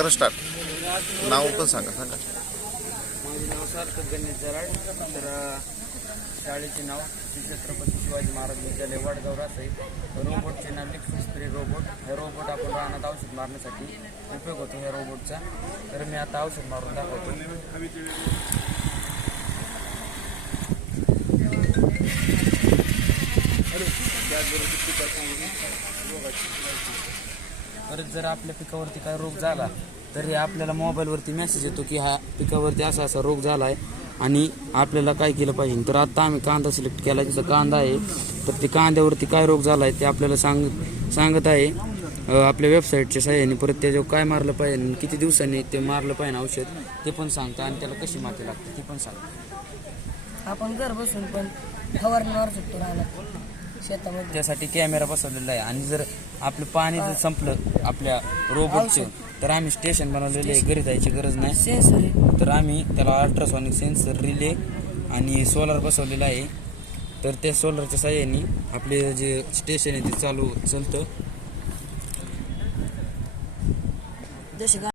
करा स्टार्ट. नाव पण सांगा. माझे नाव सार्थक गणेश जराड. तर शाळेचे नाव श्री छत्रपती शिवाजी महाराज विद्यालय वडगाव रासाई. रोबोटचे नाव लिक्विड स्प्रे रोबोट. हे रोबोट आपण रानात औषध मारण्यासाठी उपयोग होतो ह्या रोबोटचा. तर मी आता औषध मारून दाखवतो. परत जर आपल्या पिकावरती काय रोग झाला तर हे आपल्याला मोबाईलवरती मेसेज येतो की हा पिकावरती असा असा रोग झाला आहे आणि आपल्याला काय केलं पाहिजे. तर आता आम्ही कांदा सिलेक्ट केला, तिथं कांदा आहे. तर ते कांद्यावरती काय रोग झाला आहे ते आपल्याला सांगत आहे आपल्या वेबसाईटच्या सहाय्याने. परत त्याच्यावर काय मारलं पाहिजे, किती दिवसांनी ते मारलं पाहिजे औषध ते पण सांगतं आणि त्याला कशी माती लागते ती पण सांगतं. आपण घर बसून पण फवारणी मारू शकतो रानात शेतामध्ये. त्यासाठी कॅमेरा बसवलेला आहे. आणि जर आपलं पाणी जर संपलं आपल्या रोबोटचं तर आम्ही स्टेशन बनवलेले आहे, घरी जायची गरज नाही. सेन्सर तर आम्ही त्याला अल्ट्रासॉनिक सेन्सर, रिले आणि सोलर बसवलेला आहे. तर त्या सोलरच्या साहाय्याने आपले जे स्टेशन आहे ते चालतं. जसे